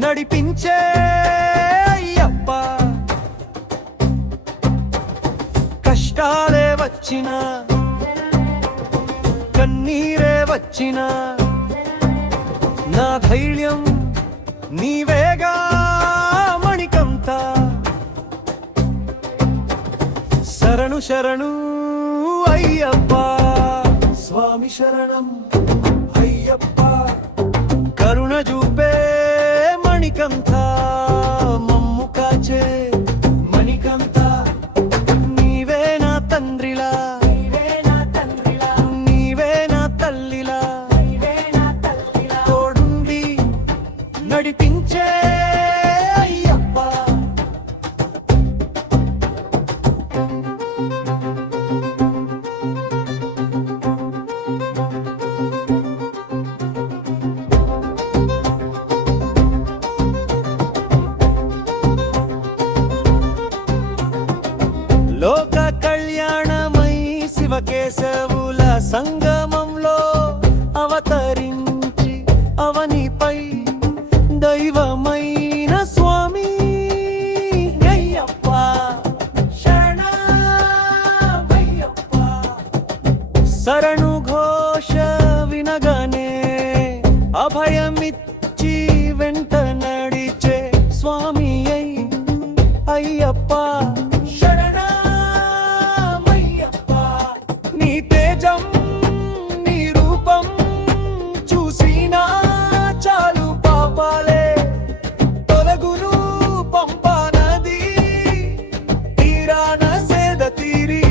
నడిపించే అయ్యప్ప కష్టాలే వచ్చినా కన్నీరే వచ్చినా నా ధైర్యం నీవేగా మణికంఠ శరణు శరణు అయ్యప్ప స్వామి శరణం అయ్యప్ప కరుణ చూపే మణికంఠ మమ్ము కాచే మణికంఠ నీవే నా తండ్రిలా నీవే నా తల్లిలా తోడుండి నడిపించే అయ్యప్ప లోక కళ్యాణమై శివకేశవుల సంగమంలో అవతరించి అవనిపై దైవమైన స్వామి అయ్యప్ప శరణమయ్యప్ప శరణు ఘోష వినగానే అభయమిచ్చి వెంట నడిచే స్వామి అయ్యప్ప నీ తేజం నీ రూపం చూసినా చాలు పాపాలే తొలగును పంపా నది తీరాన సేద తీరి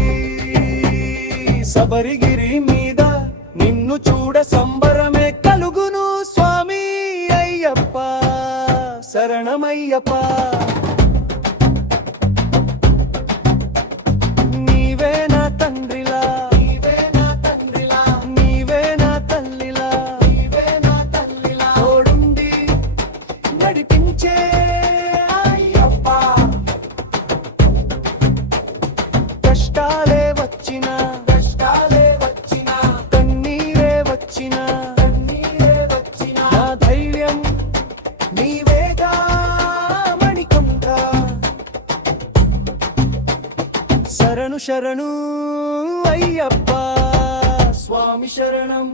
శబరిగిరి మీద నిన్ను చూడ సంబరమే కలుగును స్వామి అయ్యప్ప శరణమయ్యప్ప నీవే నా తండ్రిలా నీవే నా తల్లిలా తోడుండి నడిపించే అయ్యప్ప కష్టాలే వచ్చినా కన్నీరే వచ్చినా నా ధైర్యం నీవేగా మణికంఠ శరణు శరణు అయ్యప్ప స్వామి శరణం